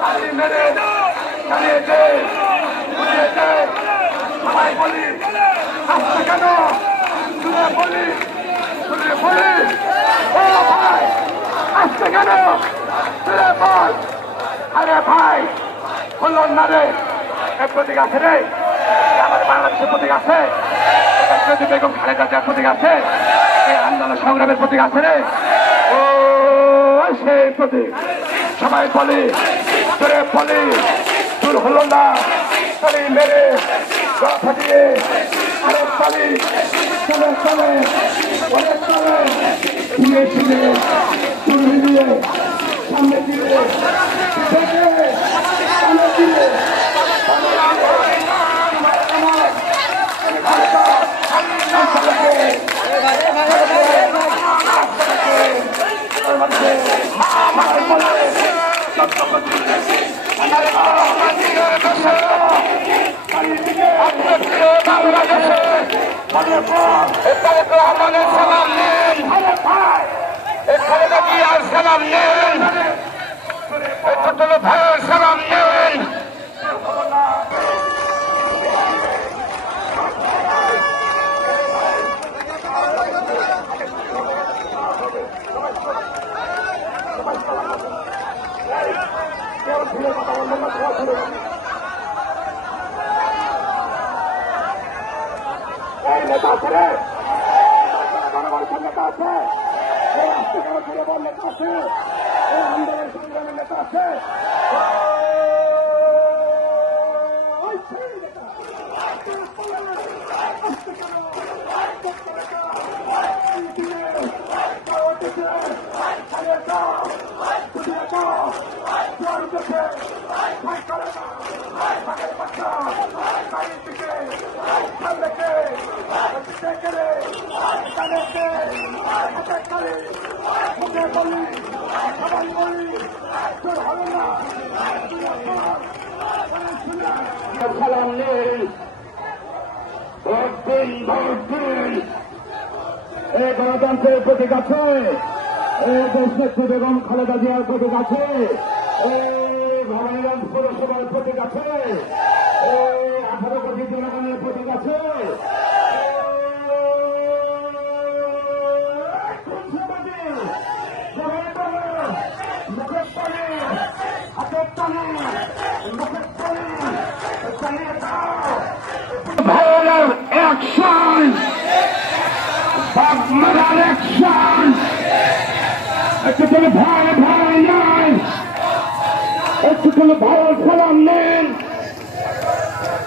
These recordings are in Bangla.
তালি মেরে চালিয়েছে বুঝিয়েছে। সবাই বলি আসছে কেন শুনে বলি ও ভাই আসছে কেন শুনে বল। আরে ভাই বলল না রে এক প্রতীক আছে রে, আমাদের বাংলাদেশের প্রতীক আছে, বেগম খালেদা জিয়ার প্রতীক আছে, এই আন্দোলন সংগ্রামের প্রতীক আছে রে। ও সেই প্রতীক সবাই বলি তোরে বলি তোর হলো না তালি মেরে গা ফাটিয়ে আরে তালি চলে চলে অনেক চলে ফিরে ফিরে তুল মিলিয়ে সামনে দিয়ে সামনে দিয়ে সালাম নেন ছোট ভাইয়ের সালাম নেন। নেতা আছে রে, নেতা আছে, নেতা আছে, আন্দোলন সংগ্রামের নেতা আছে। সালাম নেই ভোট দিন এই গণতন্ত্রের প্রতীক আছে, এই দেশনেত্রী বেগম খালেদা জিয়ার প্রতীক আছে, এই ভবানীগঞ্জ পৌরসভার প্রতীক আছে, এই 18 কোটি জনগণের প্রতীক আছে। Violent action! Violent action! একটু করে ভয় নাই, একটু করে ভয়ের সালাম নেন,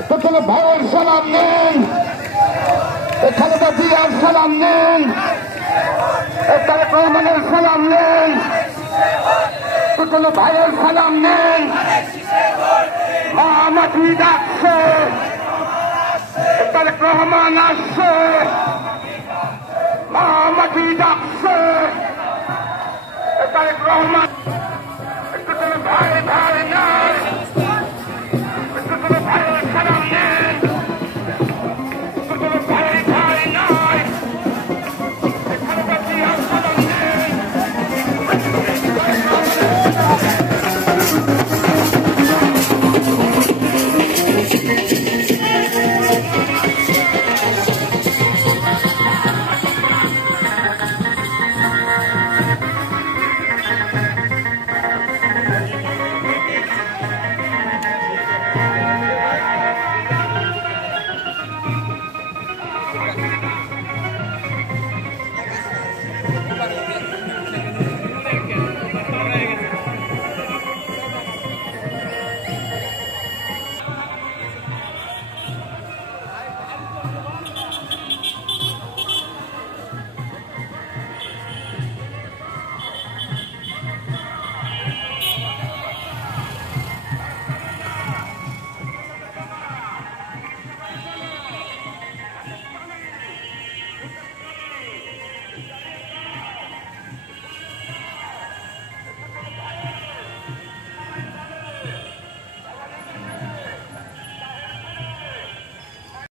একটু করে ভয়ের সালাম নেন, এখানে জিয়ার সালাম নেন, এখানে রহমানের সালাম নেন, একটু করে ভাইয়ের সালাম নেন। মাটি ডাকছে, তারেক রহমান আসছে, মাটি ডাকছে, তারেক রহমান।